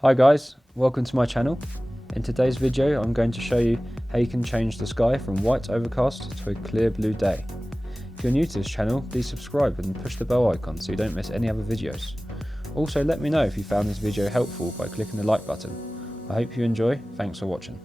Hi guys, welcome to my channel. In today's video I'm going to show you how you can change the sky from white overcast to a clear blue day. If you're new to this channel, please subscribe and push the bell icon so you don't miss any other videos. Also let me know if you found this video helpful by clicking the like button. I hope you enjoy, thanks for watching.